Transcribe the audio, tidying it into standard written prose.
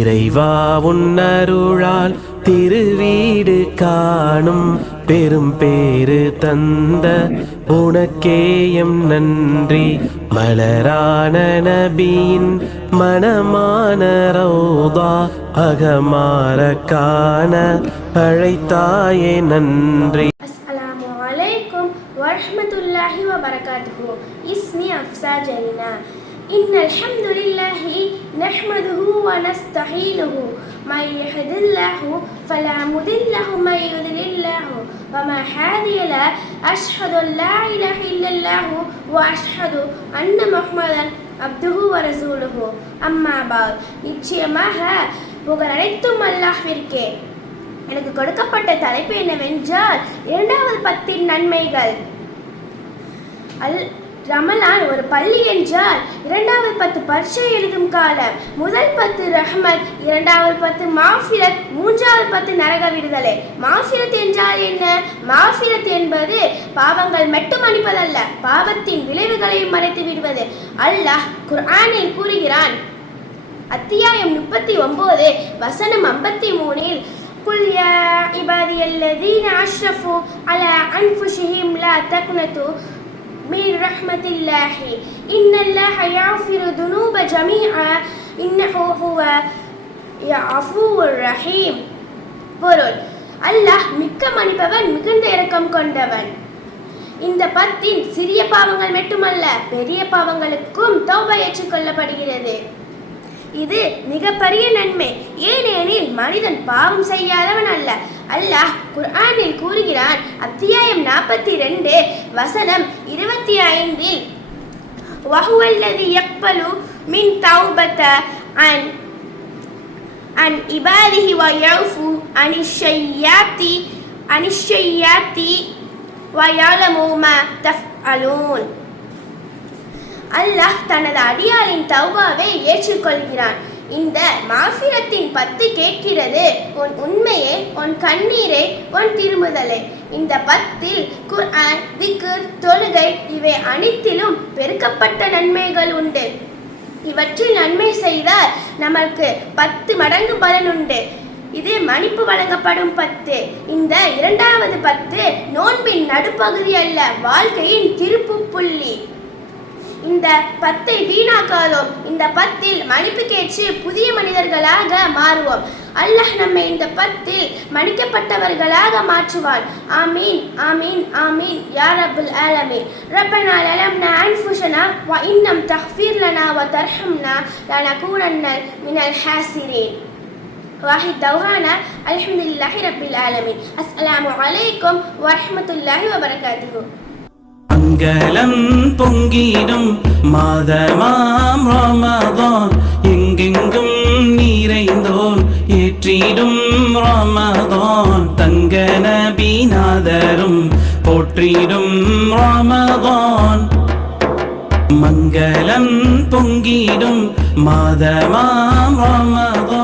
இறைவா உன்னருளால் திருவீடு காணும் பெரும் பேறு தந்த உனக்கேயம் நன்றி. மலரான நபியின் மனமான ரௌதா அகமார காண அழைத்தாயே நன்றி. அஸ்ஸலாமு அலைக்கும் வரஹ்மத்துல்லாஹி வபரகாத்துஹு. இஸ்மி அஃப்ஸா ஜரீனா. இன்னல் ஹம்துலில்லாஹி நஹ்மதுஹு வ நஸ்தஈனுஹு மை யஹ்தில்லாஹு ஃபலா முதில்லஹு மை யுத்லில்லாஹு வ மா ஹாதிய லஹு. அஷ்ஹது அல்லா இலாஹ இல்லல்லாஹு வ அஷ்ஹது அன்ன முஹம்மதன் அப்துஹு வ ரசூலுஹு. அம்மா பஅத். நிச்சயமாக புகழ் அனைத்தும் அல்லாஹ்விற்கே. எனக்கு கொடுக்கப்பட்ட தலைப்பு என்னவென்றால் இரண்டாவது பத்தின் நன்மைகள். ரமலான் ஒரு பள்ளி என்றால் இரண்டாவது 10 பரீட்சை எழுதும் காலம். முதல் 10 ரஹ்மத், இரண்டாவது 10 மாஃபிரத், மூன்றாவது 10 நரக விடுதலை. மாஃபிரத் என்றால் என்ன? மாஃபிரத் என்பது பாவங்கள் மட்டும் மன்னிப்பதல்ல, பாவத்தின் விளைவுகளையும் மறைத்து விடுவது. அல்லாஹ் குர்ஆனில் கூறுகிறான். அத்தியாயம் 39 வசனம் 53 குல் யா இபாதியல்லதீன அஷ்ரஃபு அலா அன்ஃபுஸிஹிம் லா தக்னது மின் ரஹ்மத்தில்லாஹி இன்னல்லாஹ யஃபிரு துனூப ஜமீஆ இன்னஹு ஹுவ யஃபூர் ரஹீம். பொருள்: அல்லாஹ் மிக்க மன்னிப்பவன், மிகுந்த இரக்கம் கொண்டவன். இந்த பத்தின் சிறிய பாவங்கள் மட்டுமல்ல, பெரிய பாவங்களுக்கும் தௌபா ஏற்றுக்கொள்ளப்படுகிறது. இது மிகப்பெரிய நன்மை. ஏனெனில் மனிதன் பாவம் செய்யாதவன் அல்ல. அல்லாஹ் குர்ஆனில் கூறுகிறான். அத்தியாயம் 42 வசனம் 25 வஹுவல்லதி யக்பலு மின் தௌபத அன் இபாதிஹி வ யஃபு அனிஷ்ஷய்யாத்தி வ யஅலமு மா தஃஅலூன். அல்லாஹ் தனது அடியாரின் தௌபாவை ஏற்றுக்கொள்கிறான். இந்த மாஃபிரத்தின் 10 கேட்கிறது உன் உண்மையை, உன் கண்ணீரை, உன் திருமுதலை. இந்த 10 குர்ஆன், திக்ர், தொழுகை இவை அனைத்திலும் பெருக்கப்பட்ட நன்மைகள் உண்டு. இவற்றில் நன்மை செய்தால் நமக்கு 10 மடங்கு பலன் உண்டு. இது மன்னிப்பு வழங்கப்படும் 10. இந்த இரண்டாவது 10 நோன்பின் நடுப்பகுதி அல்ல, வாழ்க்கையின் திருப்பு புள்ளி. இந்த 10 வீணாக்காதோம். இந்த 10 மன்னிப்பு கேட்டு புதிய மனிதர்களாக மாறுவோம். அல்லாஹ் நம்மை இந்த 10 மன்னிக்கப்பட்டவர்களாக மாற்றுவான். ஆமீன் ஆமீன் ஆமீன் யா ரப்பல் ஆலமீன். ரப்பனா லலம்னா அன்ஃபுஸனா வ இன்னம் தக்ஃபிர் லனா வ தர்ஹம்னா லனகூனன்ன மினல் ஹாசிரீன். வாஹித் தௌஹானா அல்ஹம்துலில்லாஹி ரப்பில் ஆலமீன். அஸ்ஸலாமு அலைக்கும் வரஹ்மத்துல்லாஹி வபரகாத்துஹு. மங்களம் பொங்கிடும் மாதமாம் ரமதான், எங்கெங்கும் நிறைந்தோன் ஏற்றிடும் ரமதான். தங்க நபிநாதரும் போற்றிடும் ரமதான். மங்களம் பொங்கிடும் மாதமாம் ரமதான்.